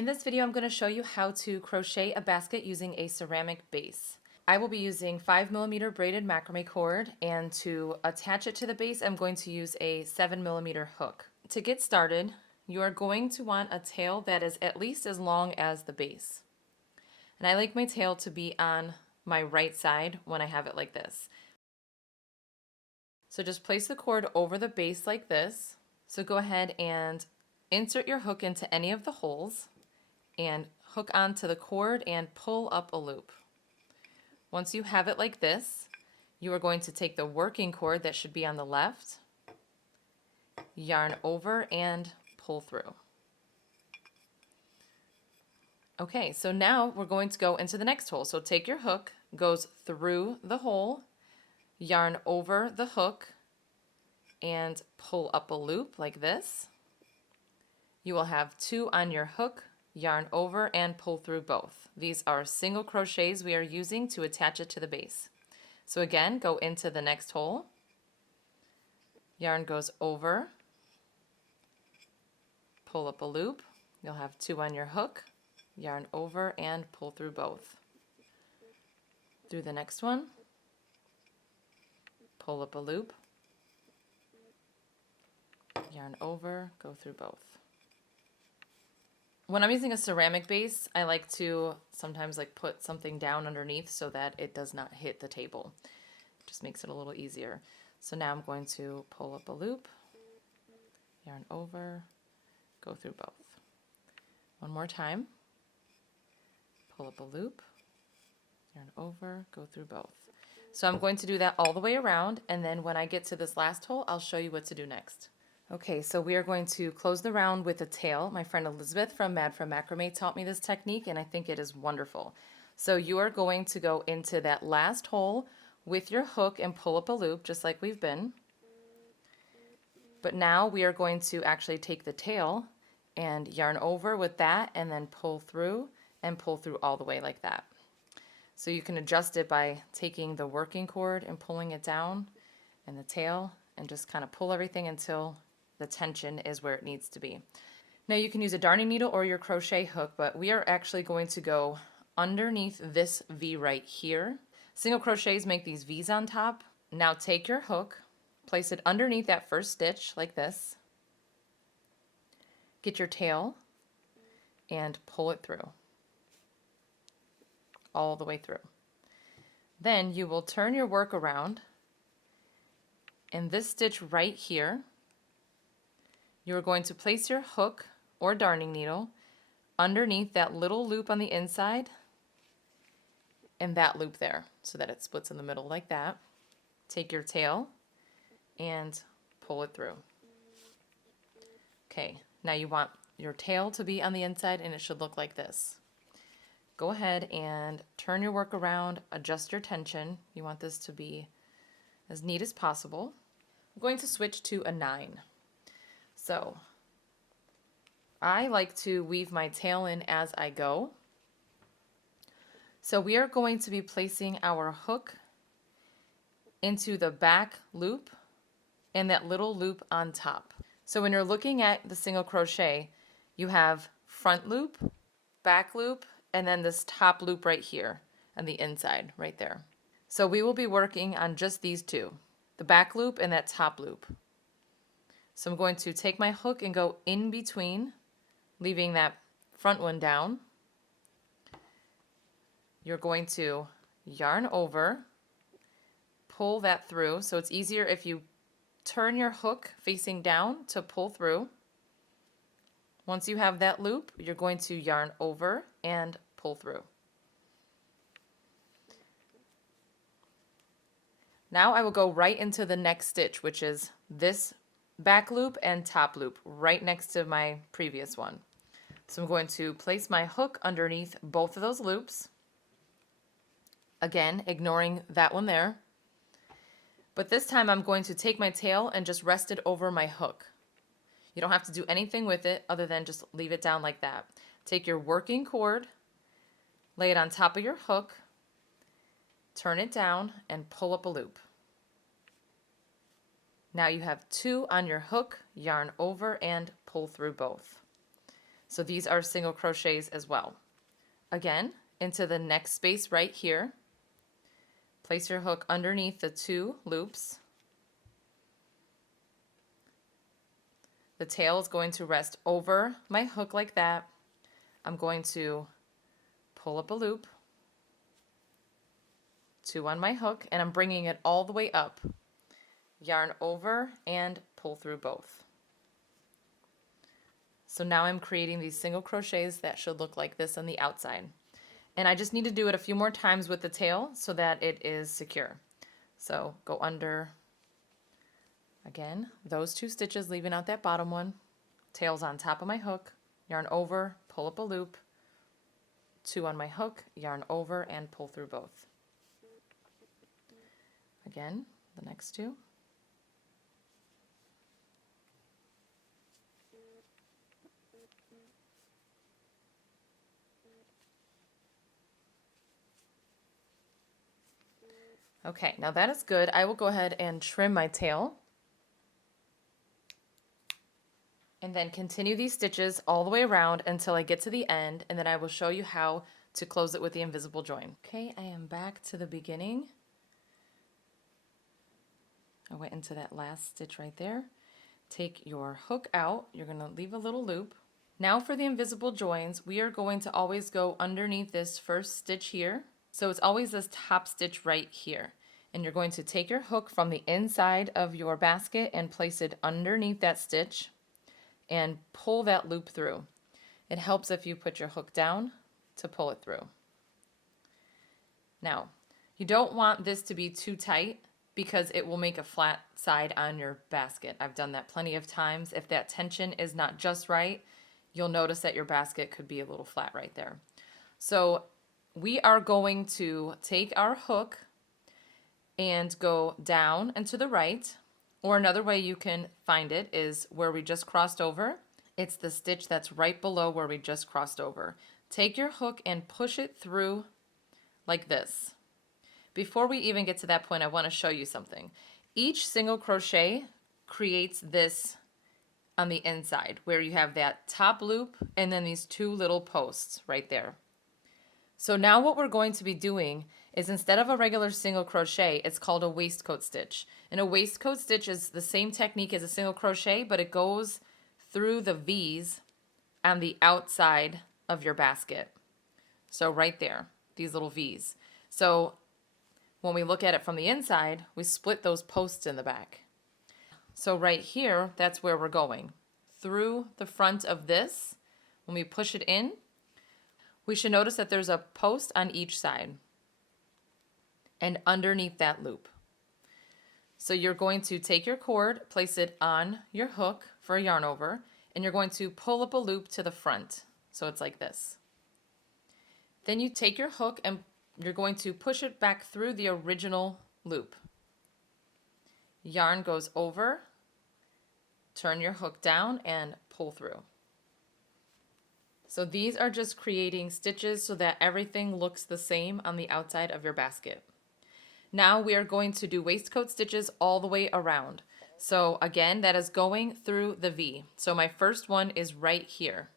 In this video, I'm going to show you how to crochet a basket using a ceramic base. I will be using 5mm braided macrame cord, and to attach it to the base, I'm going to use a 7mm hook. To get started, you are going to want a tail that is at least as long as the base. And I like my tail to be on my right side when I have it like this. So just place the cord over the base like this. So go ahead and insert your hook into any of the holes and hook onto the cord and pull up a loop. Once you have it like this, you are going to take the working cord that should be on the left, yarn over and pull through. Okay, so now we're going to go into the next hole. So take your hook, goes through the hole, yarn over the hook, and pull up a loop like this. You will have 2 on your hook, yarn over and pull through both. These are single crochets we are using to attach it to the base. So again, go into the next hole, yarn goes over, pull up a loop, you'll have 2 on your hook, yarn over and pull through both. Through the next one, pull up a loop, yarn over, go through both. When I'm using a ceramic base, I like to sometimes put something down underneath so that it does not hit the table. It just makes it a little easier. So now I'm going to pull up a loop, yarn over, go through both. One more time. Pull up a loop, yarn over, go through both. So I'm going to do that all the way around, and then when I get to this last hole, I'll show you what to do next. Okay, so we are going to close the round with a tail. My friend Elizabeth from Macrame taught me this technique, and I think it is wonderful. So you are going to go into that last hole with your hook and pull up a loop, just like we've been. But now we are going to actually take the tail and yarn over with that, and then pull through all the way like that. So you can adjust it by taking the working cord and pulling it down, and the tail, and just kind of pull everything until the tension is where it needs to be. Now you can use a darning needle or your crochet hook, but we are actually going to go underneath this V right here. Single crochets make these V's on top. Now take your hook, place it underneath that first stitch like this. Get your tail and pull it through. All the way through. Then you will turn your work around, and this stitch right here, you are going to place your hook or darning needle underneath that little loop on the inside and that loop there so that it splits in the middle like that. Take your tail and pull it through. Okay, now you want your tail to be on the inside, and it should look like this. Go ahead and turn your work around, adjust your tension. You want this to be as neat as possible. I'm going to switch to a 9. So I like to weave my tail in as I go. So we are going to be placing our hook into the back loop and that little loop on top. So when you're looking at the single crochet, you have front loop, back loop, and then this top loop right here on the inside right there. So we will be working on just these two, the back loop and that top loop. So I'm going to take my hook and go in between, leaving that front one down. You're going to yarn over, pull that through. So it's easier if you turn your hook facing down to pull through. Once you have that loop, you're going to yarn over and pull through. Now I will go right into the next stitch, which is this back loop and top loop right next to my previous one. So I'm going to place my hook underneath both of those loops. Again, ignoring that one there. But this time I'm going to take my tail and just rest it over my hook. You don't have to do anything with it other than just leave it down like that. Take your working cord, lay it on top of your hook, turn it down, and pull up a loop. Now you have 2 on your hook, yarn over and pull through both. So these are single crochets as well. Again, into the next space right here, place your hook underneath the 2 loops. The tail is going to rest over my hook like that. I'm going to pull up a loop, 2 on my hook, and I'm bringing it all the way up. Yarn over and pull through both. So now I'm creating these single crochets that should look like this on the outside. And I just need to do it a few more times with the tail so that it is secure. So go under, again, those 2 stitches, leaving out that bottom one. Tail's on top of my hook, yarn over, pull up a loop, 2 on my hook, yarn over and pull through both. Again, the next 2. Okay, now that is good. I will go ahead and trim my tail. And then continue these stitches all the way around until I get to the end, and then I will show you how to close it with the invisible join. Okay, I am back to the beginning. I went into that last stitch right there. Take your hook out. You're going to leave a little loop. Now for the invisible joins, we are going to always go underneath this first stitch here. So it's always this top stitch right here. And you're going to take your hook from the inside of your basket and place it underneath that stitch and pull that loop through. It helps if you put your hook down to pull it through. Now, you don't want this to be too tight because it will make a flat side on your basket. I've done that plenty of times. If that tension is not just right, you'll notice that your basket could be a little flat right there. So we are going to take our hook and go down and to the right, or another way you can find it is where we just crossed over. It's the stitch that's right below where we just crossed over. Take your hook and push it through like this. Before we even get to that point, I want to show you something. Each single crochet creates this on the inside where you have that top loop and then these 2 little posts right there. So now what we're going to be doing is instead of a regular single crochet, it's called a waistcoat stitch. And a waistcoat stitch is the same technique as a single crochet, but it goes through the V's on the outside of your basket. So right there, these little V's. So when we look at it from the inside, we split those posts in the back. So right here, that's where we're going. Through the front of this, when we push it in, we should notice that there's a post on each side and underneath that loop. So you're going to take your cord, place it on your hook for a yarn over, and you're going to pull up a loop to the front. So it's like this. Then you take your hook and you're going to push it back through the original loop. Yarn goes over, turn your hook down and pull through. So these are just creating stitches so that everything looks the same on the outside of your basket. Now we are going to do waistcoat stitches all the way around. So again, that is going through the V. So my first one is right here.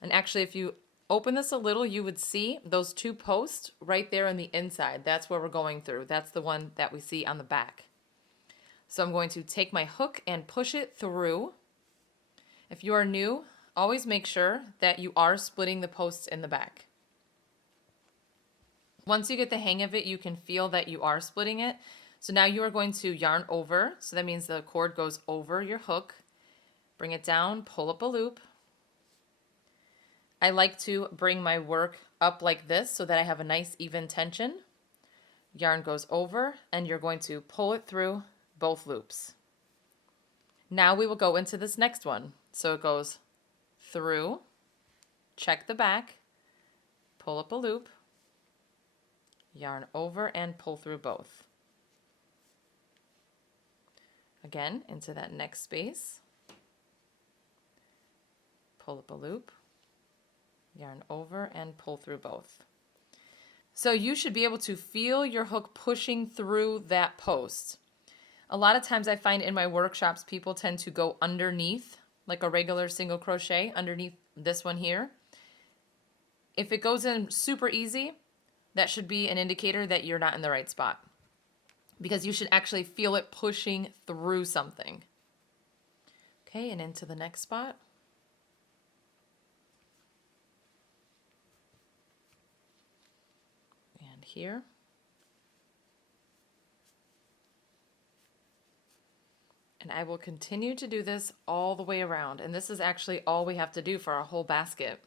And actually, if you open this a little, you would see those 2 posts right there on the inside. That's where we're going through. That's the one that we see on the back. So I'm going to take my hook and push it through. If you are new, always make sure that you are splitting the posts in the back. Once you get the hang of it, you can feel that you are splitting it. So now you are going to yarn over. So that means the cord goes over your hook. Bring it down, pull up a loop. I like to bring my work up like this so that I have a nice even tension. Yarn goes over and you're going to pull it through both loops. Now we will go into this next one. So it goes through, check the back, pull up a loop, yarn over and pull through both. Again, into that next space, pull up a loop, yarn over and pull through both. So you should be able to feel your hook pushing through that post. A lot of times I find in my workshops people tend to go underneath, like a regular single crochet, underneath this one here, if it goes in super easy, that should be an indicator that you're not in the right spot, because you should actually feel it pushing through something. Okay, and into the next spot. And here. And I will continue to do this all the way around. And this is actually all we have to do for our whole basket.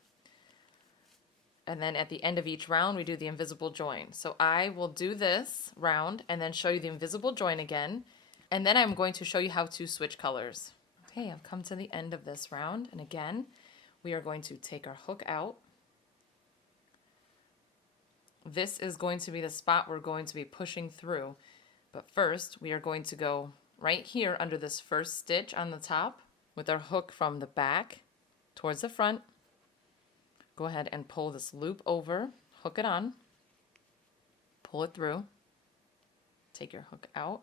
And then at the end of each round, we do the invisible join. So I will do this round and then show you the invisible join again. And then I'm going to show you how to switch colors. Okay, I've come to the end of this round. And again, we are going to take our hook out. This is going to be the spot we're going to be pushing through. But first, we are going to go right here under this first stitch on the top with our hook from the back towards the front. Go ahead and pull this loop over, hook it on, pull it through, take your hook out.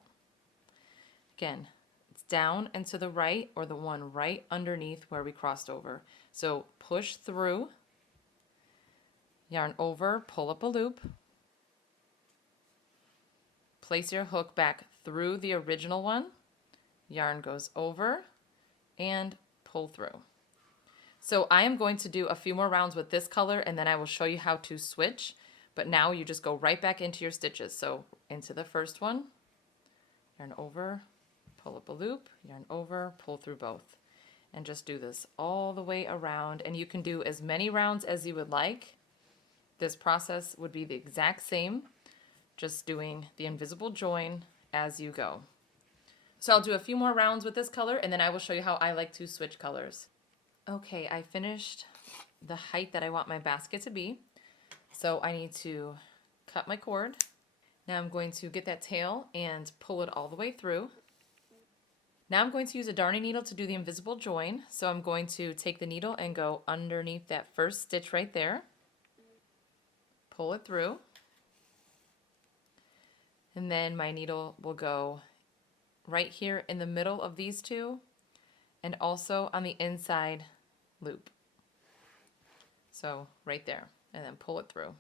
Again, it's down and to the right, or the one right underneath where we crossed over. So push through, yarn over, pull up a loop, place your hook back through the original one, yarn goes over, and pull through. So I am going to do a few more rounds with this color, and then I will show you how to switch. But now you just go right back into your stitches. So into the first one, yarn over, pull up a loop, yarn over, pull through both. And just do this all the way around. And you can do as many rounds as you would like. This process would be the exact same, just doing the invisible join as you go. So I'll do a few more rounds with this color, and then I will show you how I like to switch colors. Okay, I finished the height that I want my basket to be. So I need to cut my cord. Now I'm going to get that tail and pull it all the way through. Now I'm going to use a darning needle to do the invisible join. So I'm going to take the needle and go underneath that first stitch right there. Pull it through. And then my needle will go right here in the middle of these two, and also on the inside loop. So right there, and then pull it through.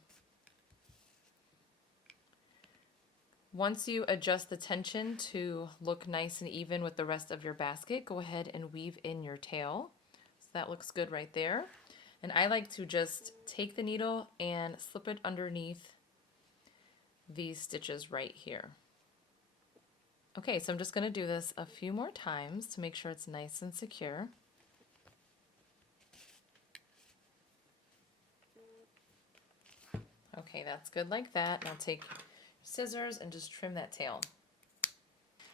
Once you adjust the tension to look nice and even with the rest of your basket, go ahead and weave in your tail. So that looks good right there. And I like to just take the needle and slip it underneath these stitches right here. Okay, so I'm just going to do this a few more times to make sure it's nice and secure. Okay, that's good like that. Now take scissors and just trim that tail.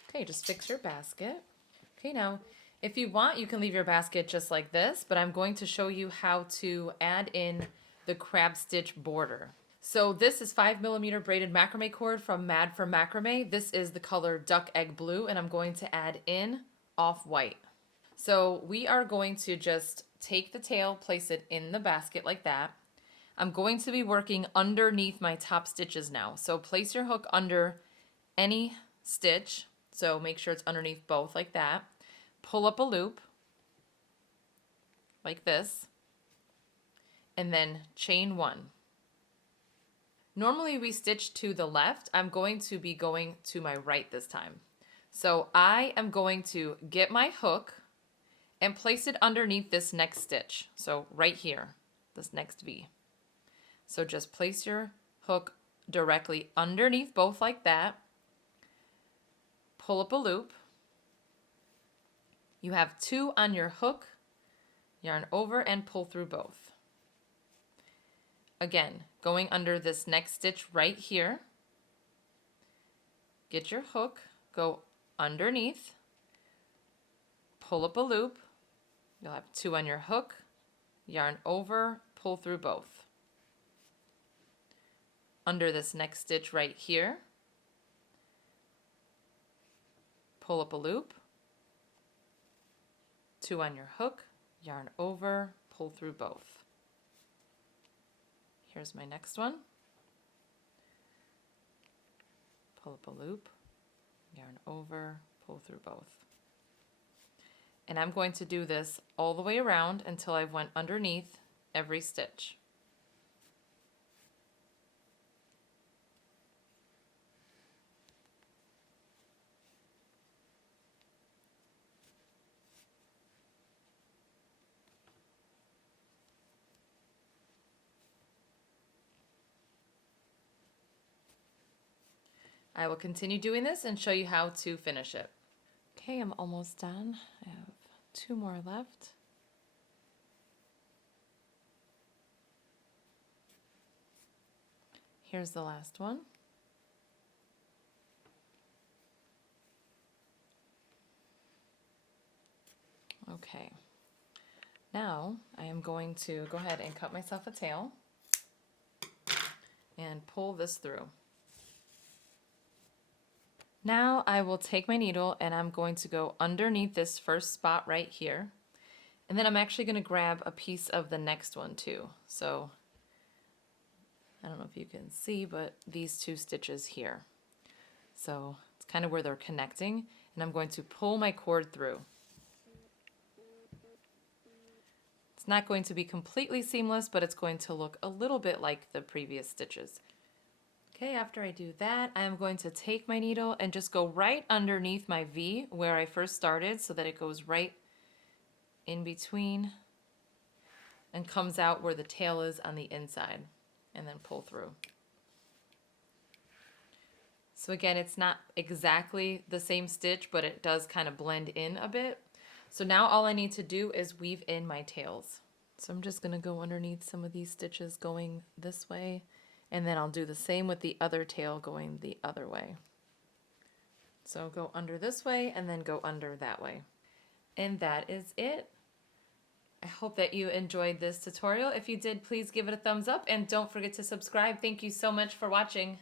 Okay, just fix your basket. Okay, now if you want, you can leave your basket just like this, but I'm going to show you how to add in the crab stitch border. So this is 5mm braided macrame cord from Mad for Macrame. This is the color Duck Egg Blue, and I'm going to add in Off-White. So we are going to just take the tail, place it in the basket like that. I'm going to be working underneath my top stitches now. So place your hook under any stitch. So make sure it's underneath both like that. Pull up a loop like this, and then chain one. Normally we stitch to the left. I'm going to be going to my right this time. So I am going to get my hook and place it underneath this next stitch. So right here, this next V. So just place your hook directly underneath both like that. Pull up a loop. You have two on your hook, yarn over and pull through both. Again, going under this next stitch right here, get your hook, go underneath, pull up a loop, you'll have two on your hook, yarn over, pull through both. Under this next stitch right here, pull up a loop, two on your hook, yarn over, pull through both. Here's my next one. Pull up a loop, yarn over, pull through both. And I'm going to do this all the way around until I went underneath every stitch. I will continue doing this and show you how to finish it. Okay, I'm almost done. I have 2 more left. Here's the last one. Okay, now I am going to go ahead and cut myself a tail and pull this through. Now I will take my needle and I'm going to go underneath this first spot right here. And then I'm actually going to grab a piece of the next one too. So I don't know if you can see, but these 2 stitches here. So it's kind of where they're connecting, and I'm going to pull my cord through. It's not going to be completely seamless, but it's going to look a little bit like the previous stitches. Okay, after I do that, I am going to take my needle and just go right underneath my V where I first started so that it goes right in between and comes out where the tail is on the inside, and then pull through. So again, it's not exactly the same stitch, but it does kind of blend in a bit. So now all I need to do is weave in my tails. So I'm just going to go underneath some of these stitches going this way, and then I'll do the same with the other tail going the other way. So go under this way and then go under that way. And that is it. I hope that you enjoyed this tutorial. If you did, please give it a thumbs up and don't forget to subscribe. Thank you so much for watching.